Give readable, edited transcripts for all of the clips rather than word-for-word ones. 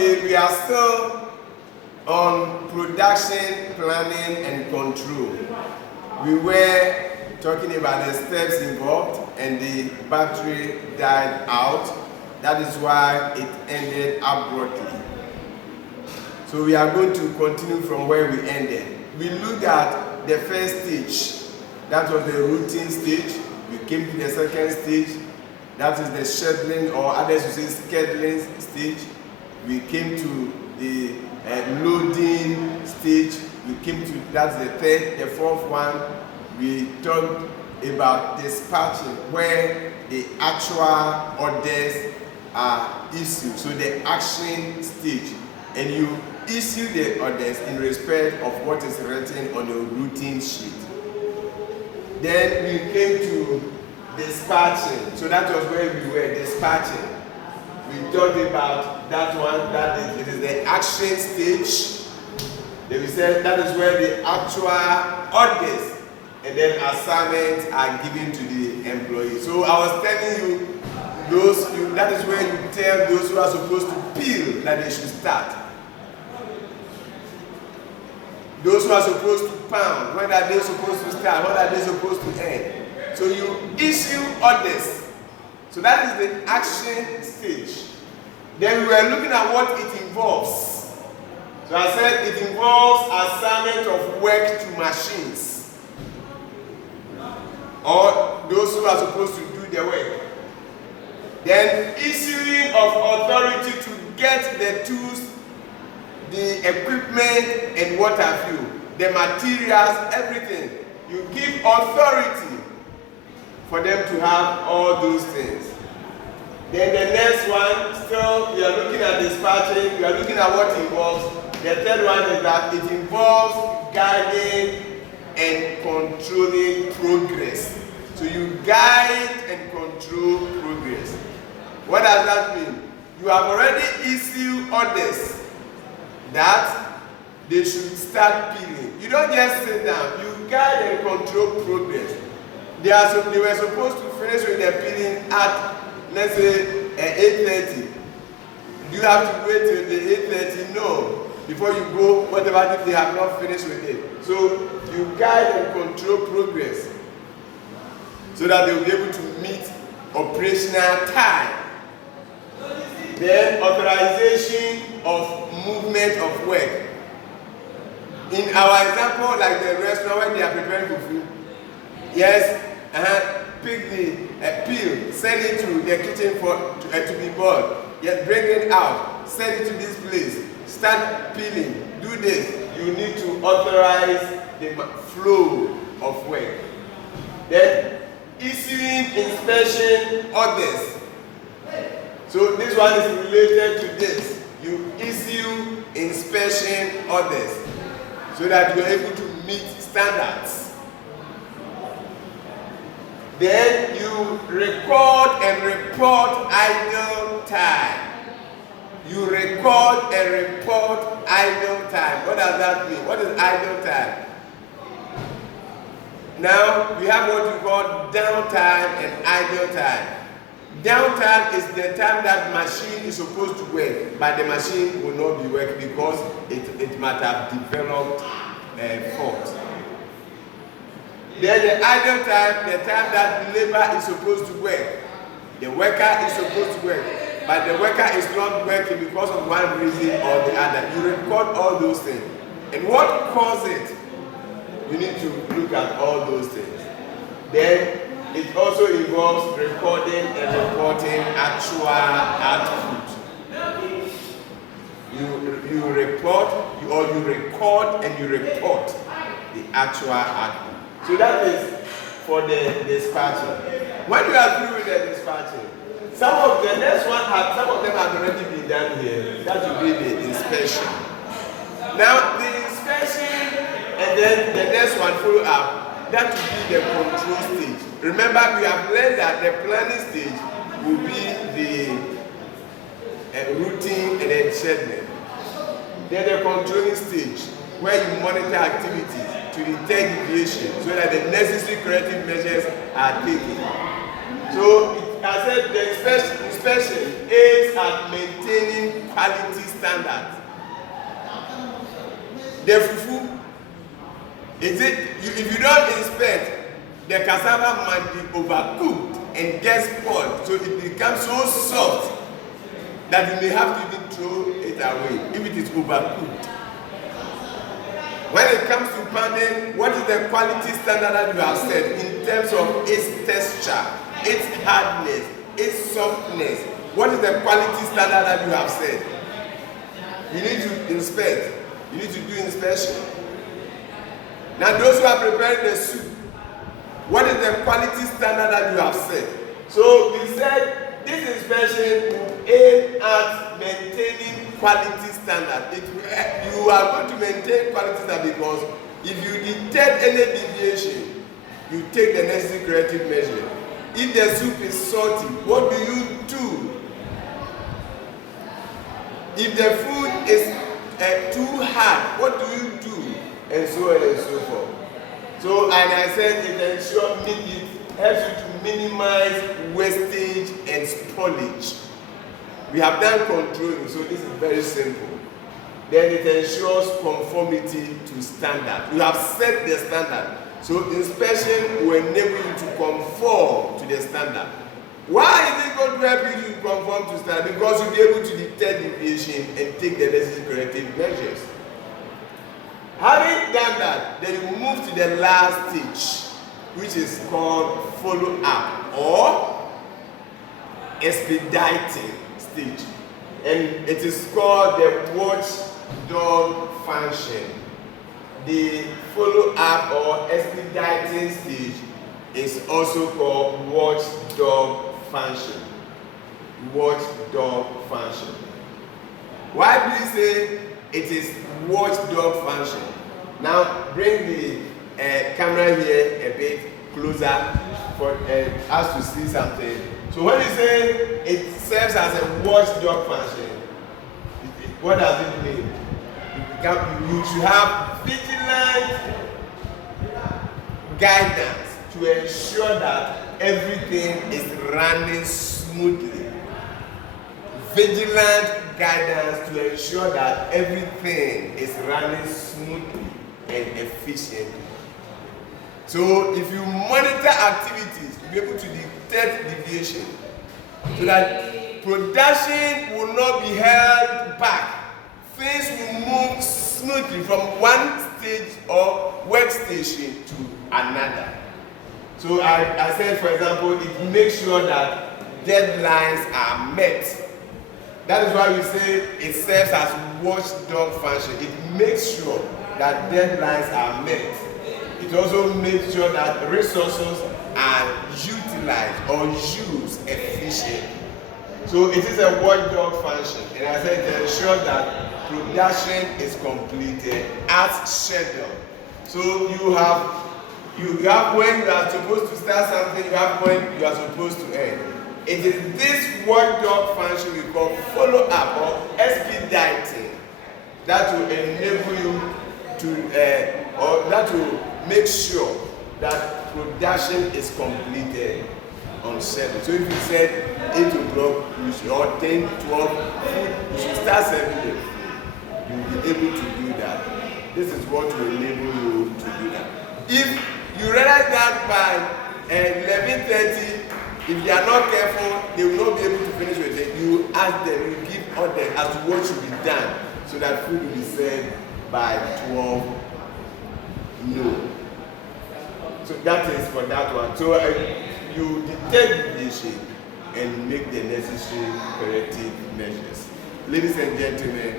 Okay, we are still on production planning and control. We were talking about the steps involved and the battery died out. That is why it ended abruptly. So we are going to continue from where we ended. We looked at the first stage. That was the routine stage. We came to the second stage. That is the scheduling, or others would say scheduling stage. We came to the loading stage. We came to, that's the third. The fourth one, we talked about dispatching, where the actual orders are issued. So the action stage. And you issue the orders in respect of what is written on your routine sheet. Then we came to dispatching. So that was where we were, dispatching. We talked about that one, it is the action stage. Then we said that is where the actual orders and then assignments are given to the employee. So I was telling you, that is where you tell those who are supposed to peel that they should start. Those who are supposed to pound, when are they supposed to start, when are they supposed to end? So you issue orders. So that is the action stage. Then we were looking at what it involves. So I said it involves assignment of work to machines, or those who are supposed to do the work. Then issuing of authority to get the tools, the equipment, and what have you, the materials, everything. You give authority for them to have all those things. Then the next one, still, we are looking at dispatching, we are looking at what it involves. The third one is that it involves guiding and controlling progress. So you guide and control progress. What does that mean? You have already issued orders that they should start peeling. You don't just sit down, you guide and control progress. They were supposed to finish with their peeling at, let's say, 8:30. Do you have to wait till the 8:30? No. Before you go, whatever if they have not finished with it. So you guide and control progress so that they will be able to meet operational time. Then authorization of movement of work. In our example, like the restaurant where they are preparing for food, yes, pick the peel, send it to the kitchen to be boiled. Yes, bring it out, send it to this place, start peeling, do this. You need to authorize the flow of work. Then issuing inspection orders. So this one is related to this. You issue inspection orders so that you are able to meet standards. Then you record and report idle time. You record and report idle time. What does that mean? What is idle time? Now we have what we call downtime and idle time. Downtime is the time that machine is supposed to work, but the machine will not be working because it might have developed fault. Then the idle time, the time that labor is supposed to work. The worker is supposed to work, but the worker is not working because of one reason or the other. You record all those things. And what caused it? You need to look at all those things. Then it also involves recording and reporting actual output. You report, or you record and you report the actual output. So that is for the dispatching. When you are through with the dispatching, some of them have already been done here. That will be the inspection. Now the inspection and then the next one follow up. That will be the control stage. Remember, we have learned that the planning stage will be the routine and then scheduling. Then the controlling stage, where you monitor activities to detect deviation so that the necessary corrective measures are taken. So, I said the inspection aims at maintaining quality standards. The fufu, if you don't inspect, the cassava might be overcooked and get spoiled, so it becomes so soft that you may have to even throw it away if it is overcooked. When it comes to pounding, what is the quality standard that you have set in terms of its texture, its hardness, its softness? What is the quality standard that you have set? You need to inspect. You need to do inspection. Now those who are preparing the soup, what is the quality standard that you have set? So we said this inspection will aim at maintaining quality standard. You are going to maintain quality standard because if you detect any deviation, you take the necessary corrective measure. If the soup is salty, what do you do? If the food is too hard, what do you do? And so on and so forth. So, and I said it helps you to minimize wastage and spoilage. We have done controlling, so this is very simple. Then it ensures conformity to standard. You have set the standard. So inspection will enable you to conform to the standard. Why is it going to help you to conform to standard? Because you'll be able to detect deviation and take the necessary corrective measures. Having done that, then you move to the last stage, which is called follow-up or expediting stage. And it is called the watchdog function. The follow-up or expediting stage is also called watchdog function. Watchdog function. Why do you say it is watchdog function? Now bring the camera here a bit closer for us to see something. So when you say it serves as a watchdog function, what does it mean? You should have vigilant guidance to ensure that everything is running smoothly. Vigilant guidance to ensure that everything is running smoothly and efficiently. So if you monitor activities, you'll be able to detect deviation so that production will not be held back. Things will move smoothly from one stage or workstation to another. So I said, for example, it makes sure that deadlines are met. That is why we say it serves as watchdog function. It makes sure that deadlines are met. It also makes sure that resources are utilized or used efficiently. So it is a watchdog function, and I said it ensures that production is completed as scheduled. So you have when you are supposed to start something, you have when you are supposed to end. It is this watchdog function we call follow-up or expediting that will enable you to, or that will make sure that production is completed on schedule. So if you said 8 o'clock, you should, or 10, 12, you should start serving the food. You'll be able to do that. This is what will enable you to do that. If you realize that by 11:30, if you are not careful, they will not be able to finish with it. You ask them, you give orders as to what should be done so that food will be served by 12 noon. So that is for that one. So you detect deviation and make the necessary corrective measures. Ladies and gentlemen,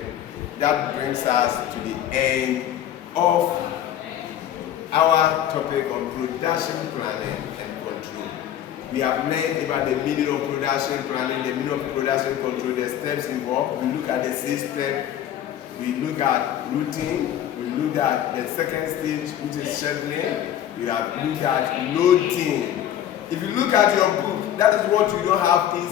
that brings us to the end of our topic on production planning and control. We have learned about the meaning of production planning, the meaning of production control, the steps involved. We look at the 6 steps. We look at routine. We look at the second stage, which is scheduling. We have looked at loading. If you look at your book, that is what you don't have things